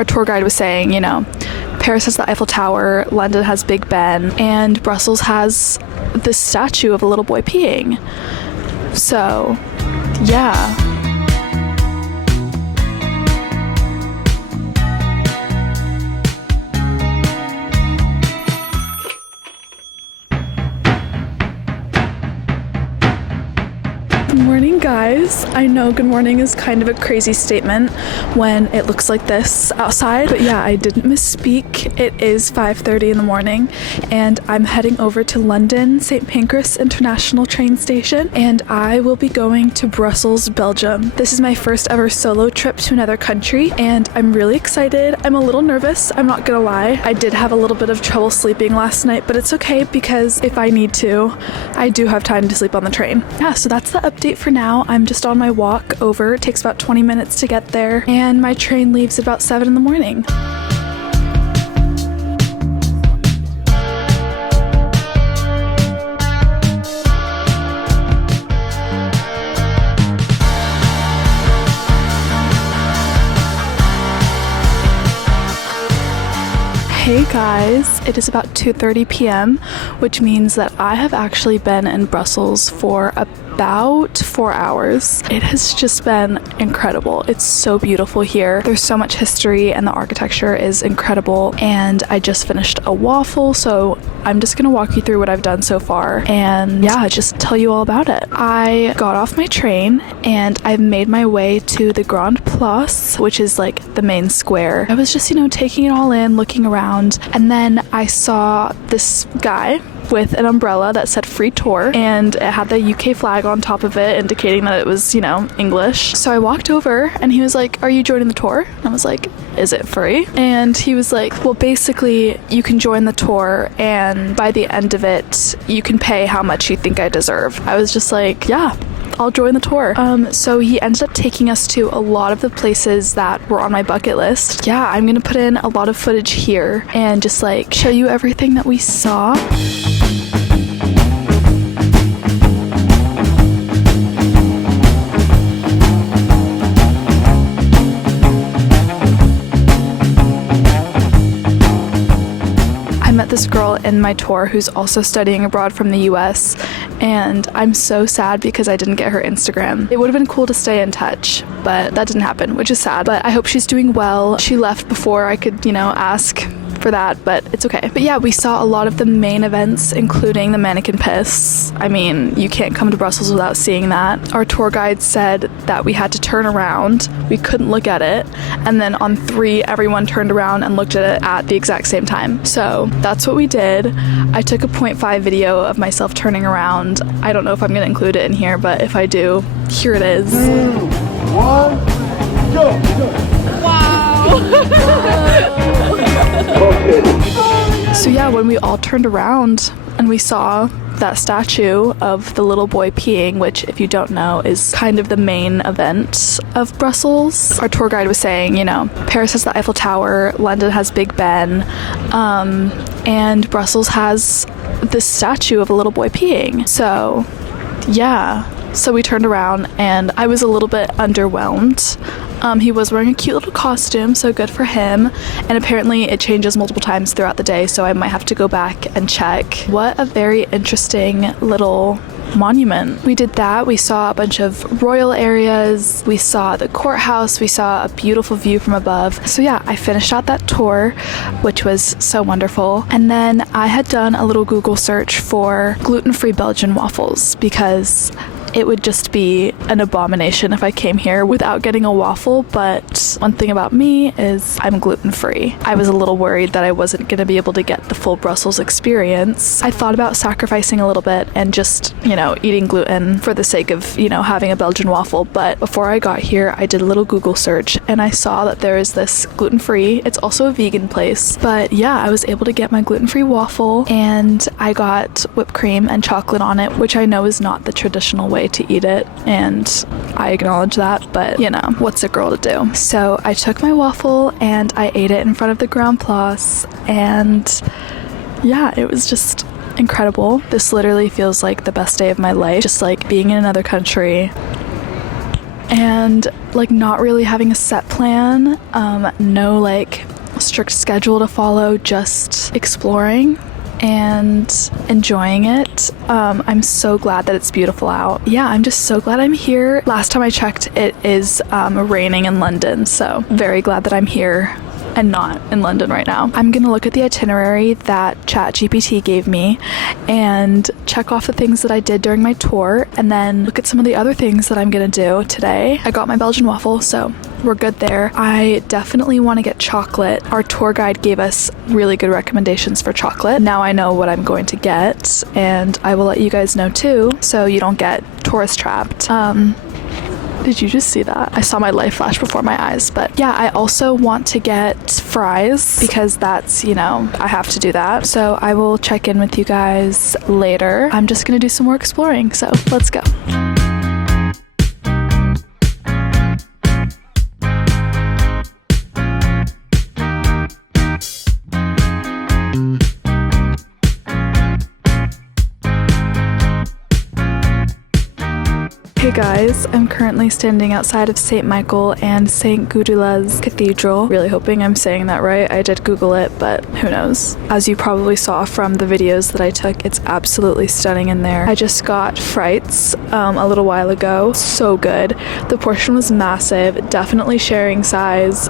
Our tour guide was saying, you know, Paris has the Eiffel Tower, London has Big Ben, and Brussels has this statue of a little boy peeing. So, yeah. Good morning, guys. I know good morning is kind of a crazy statement when it looks like this outside, but yeah, I didn't misspeak. It is 5:30 in the morning and I'm heading over to London St. Pancras International train station, and I will be going to Brussels, Belgium. This is my first ever solo trip to another country and I'm really excited. I'm a little nervous, I'm not gonna lie. I did have a little bit of trouble sleeping last night, but it's okay because if I need to, I do have time to sleep on the train. Yeah, so that's the update for now. I'm just on my walk over. It takes about 20 minutes to get there, and my train leaves at about 7 in the morning. Hey guys, it is about 2:30 p.m., which means that I have actually been in Brussels for about 4 hours. It has just been incredible. It's so beautiful here. There's so much history and the architecture is incredible, and I just finished a waffle, so I'm just gonna walk you through what I've done so far and yeah, just tell you all about it. I got off my train and I've made my way to the Grand Place, which is like the main square. I was just, you know, taking it all in, looking around, and then I saw this guy with an umbrella that said free tour, and it had the UK flag on top of it indicating that it was, you know, English. So I walked over and he was like, "Are you joining the tour?" And I was like, "Is it free?" And he was like, "Well, basically you can join the tour and by the end of it you can pay how much you think I deserve." I was just like, "Yeah, I'll join the tour." So he ended up taking us to a lot of the places that were on my bucket list. Yeah, I'm gonna put in a lot of footage here and just like show you everything that we saw. This girl in my tour who's also studying abroad from the US, and I'm so sad because I didn't get her Instagram. It would have been cool to stay in touch, but that didn't happen, which is sad. But I hope she's doing well. She left before I could, you know, ask for that, but it's okay. But yeah, we saw a lot of the main events, including the mannequin piss. I mean, you can't come to Brussels without seeing that. Our tour guide said that we had to turn around. We couldn't look at it. And then on 3, everyone turned around and looked at it at the exact same time. So that's what we did. I took a 0.5 video of myself turning around. I don't know if I'm gonna include it in here, but if I do, here it is. 2, 1, go! So yeah, when we all turned around and we saw that statue of the little boy peeing, which if you don't know is kind of the main event of Brussels, our tour guide was saying, you know, Paris has the Eiffel Tower, London has Big Ben, and Brussels has this statue of a little boy peeing. So yeah, so we turned around and I was a little bit underwhelmed. He was wearing a cute little costume, so good for him. And apparently it changes multiple times throughout the day, so I might have to go back and check. What a very interesting little monument. We did that. We saw a bunch of royal areas. We saw the courthouse. We saw a beautiful view from above. So yeah, I finished out that tour, which was so wonderful. And then I had done a little Google search for gluten-free Belgian waffles because it would just be an abomination if I came here without getting a waffle, but one thing about me is I'm gluten-free. I was a little worried that I wasn't going to be able to get the full Brussels experience. I thought about sacrificing a little bit and just, you know, eating gluten for the sake of, you know, having a Belgian waffle, but before I got here, I did a little Google search and I saw that there is this gluten-free, it's also a vegan place, but yeah, I was able to get my gluten-free waffle and I got whipped cream and chocolate on it, which I know is not the traditional way to eat it, and I acknowledge that, but you know, what's a girl to do? So I took my waffle and I ate it in front of the Grand Place, and yeah, it was just incredible. This literally feels like the best day of my life, just like being in another country, and like not really having a set plan, no like strict schedule to follow, just exploring and enjoying it. I'm so glad that it's beautiful out. Yeah, I'm just so glad I'm here. Last time I checked, it is raining in London, so very glad that I'm here and not in London right now. I'm gonna look at the itinerary that ChatGPT gave me and check off the things that I did during my tour, and then look at some of the other things that I'm gonna do today. I got my Belgian waffle, so we're good there. I definitely want to get chocolate. Our tour guide gave us really good recommendations for chocolate. Now I know what I'm going to get, and I will let you guys know too, so you don't get tourist trapped. Did you just see that? I saw my life flash before my eyes. But yeah, I also want to get fries because that's, you know, I have to do that. So I will check in with you guys later. I'm just gonna do some more exploring, so let's go. Hey guys, I'm currently standing outside of St. Michael and St. Gudula's Cathedral. Really hoping I'm saying that right. I did Google it, but who knows. As you probably saw from the videos that I took, it's absolutely stunning in there. I just got frites a little while ago. So good. The portion was massive, definitely sharing size.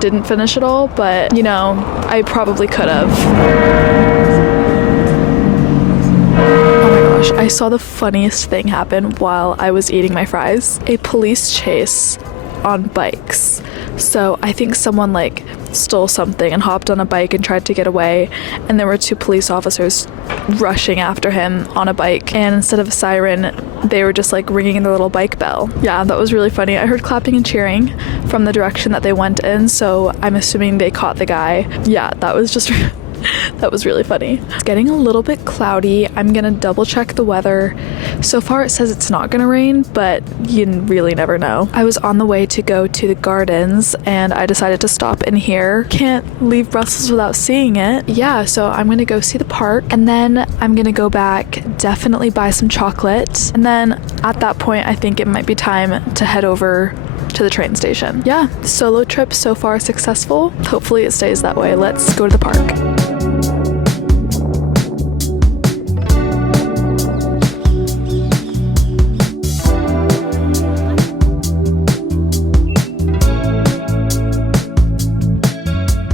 Didn't finish it all, but you know, I probably could have. I saw the funniest thing happen while I was eating my fries. A police chase on bikes. So I think someone like stole something and hopped on a bike and tried to get away, and there were two police officers rushing after him on a bike, and instead of a siren they were just like ringing the little bike bell. Yeah, that was really funny. I heard clapping and cheering from the direction that they went in, so I'm assuming they caught the guy. Yeah, that was just that was really funny. It's getting a little bit cloudy. I'm gonna double check the weather. So far it says it's not gonna rain, but you really never know. I was on the way to go to the gardens and I decided to stop in here. Can't leave Brussels without seeing it. Yeah, so I'm gonna go see the park, and then I'm gonna go back, definitely buy some chocolate, and then at that point I think it might be time to head over to the train station. Yeah, solo trip so far successful. Hopefully it stays that way. Let's go to the park.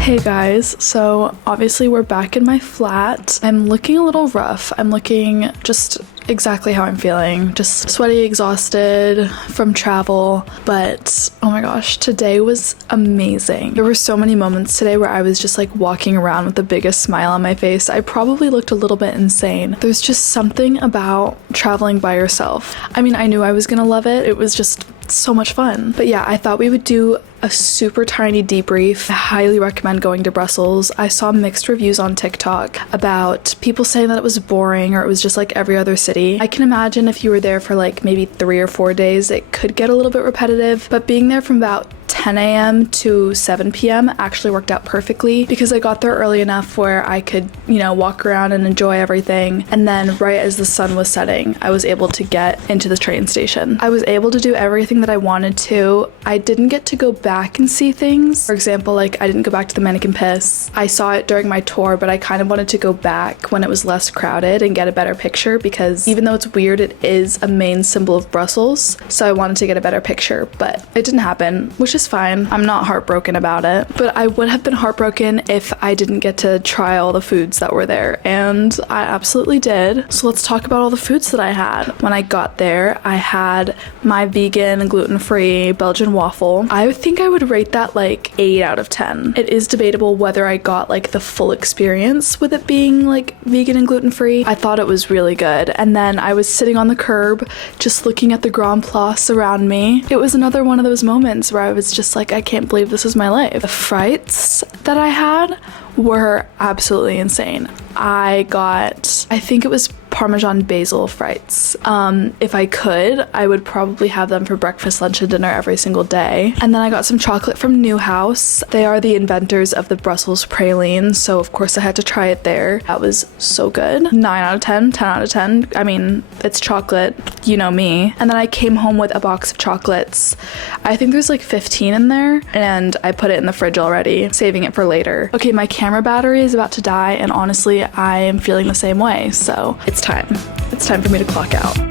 Hey guys, so obviously we're back in my flat. I'm looking a little rough. I'm looking just exactly how I'm feeling. Just sweaty, exhausted from travel. But oh my gosh, today was amazing. There were so many moments today where I was just like walking around with the biggest smile on my face. I probably looked a little bit insane. There's just something about traveling by yourself. I mean, I knew I was gonna love it. It was just so much fun. But yeah, I thought we would do a super tiny debrief. I highly recommend going to Brussels. I saw mixed reviews on TikTok about people saying that it was boring or it was just like every other city. I can imagine if you were there for like maybe 3 or 4 days, it could get a little bit repetitive, but being there from about 10 a.m. to 7 p.m. actually worked out perfectly because I got there early enough where I could, you know, walk around and enjoy everything. And then right as the sun was setting, I was able to get into the train station. I was able to do everything that I wanted to. I didn't get to go back and see things. For example, like I didn't go back to the Mannequin Piss. I saw it during my tour, but I kind of wanted to go back when it was less crowded and get a better picture because even though it's weird, it is a main symbol of Brussels. So I wanted to get a better picture, but it didn't happen, which is fine. I'm not heartbroken about it, but I would have been heartbroken if I didn't get to try all the foods that were there, and I absolutely did. So let's talk about all the foods that I had. When I got there, I had my vegan, gluten-free Belgian waffle. I think I would rate that like 8 out of 10. It is debatable whether I got like the full experience with it being like vegan and gluten-free. I thought it was really good, and then I was sitting on the curb just looking at the Grand Place around me. It was another one of those moments where I was just like, I can't believe this is my life. The frites that I had were absolutely insane. I think it was Parmesan basil frites. If I could, I would probably have them for breakfast, lunch, and dinner every single day. And then I got some chocolate from Newhouse. They are the inventors of the Brussels praline, so of course I had to try it there. That was so good. 9 out of 10, 10 out of 10. I mean, it's chocolate, you know me. And then I came home with a box of chocolates. I think there's like 15 in there, and I put it in the fridge already, saving it for later. Okay, my camera battery is about to die, and honestly, I am feeling the same way, so it's time. It's time for me to clock out.